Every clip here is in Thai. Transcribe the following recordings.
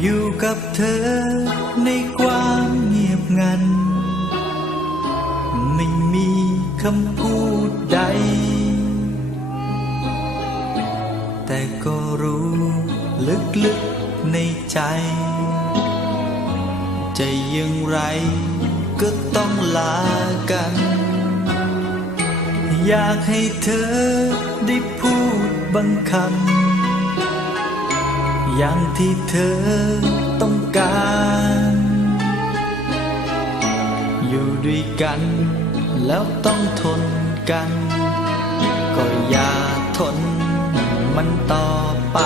อยู่กับเธอในความเงียบงัน ไม่มีคำพูดใด แต่ก็รู้ลึกๆในใจ จะย่างไรก็ต้องลากัน อยากให้เธอได้พูดบางคำ อย่างที่เธอต้องการ อยู่ด้วยกัน แล้วต้องทนกัน ก็อย่าทนมันต่อไป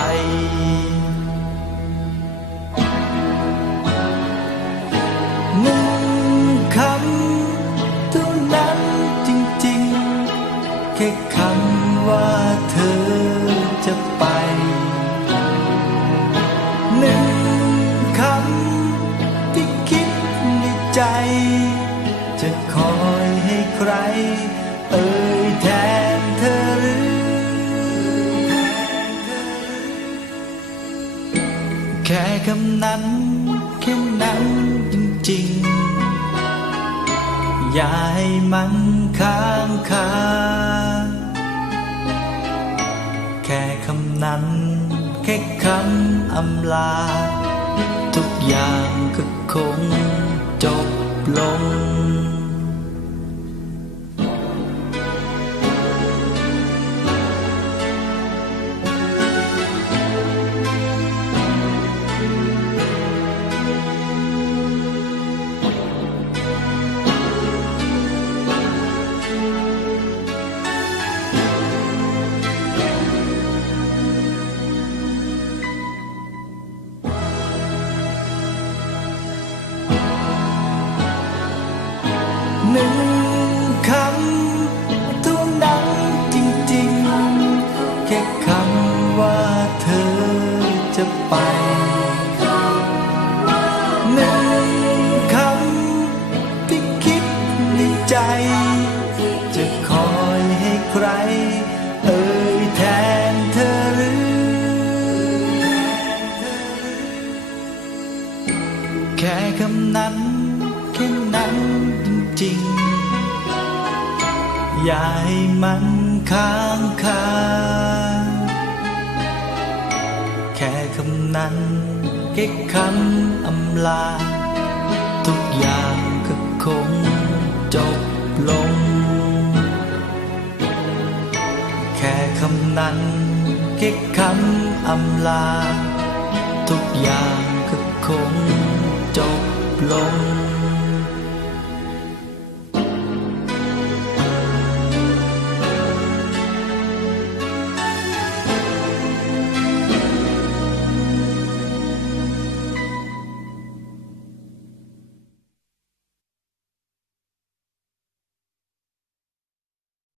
หนึ่งคำเท่านั้นจริงๆ แค่คำว่าเธอำที่คิดในใจ จะคอยให้ใคร เอ่ยแทนเธอหรือ แค่คำนั้นแค่นั้นจริงๆ อย่าให้มันค้างคาแค่คำนั้นแค่คำอำลาทุก อย่างก็คงจบลง หนึ่งคำเท่านั้นจริงๆ แค่คำว่าเธอจะไปหนึ่งคำที่คิดในใจ จะคอยให้ใคร เอ่ยแทนเธอหรือ แค่คำนั้นแค่นั้น จริงอย่าให้มันค้างคา แค่คำนั้นแค่คำอำลา ทุกอย่างก็คงจบลง แค่คำนั้นแค่คำอำลา ทุกอย่างก็คงจบลง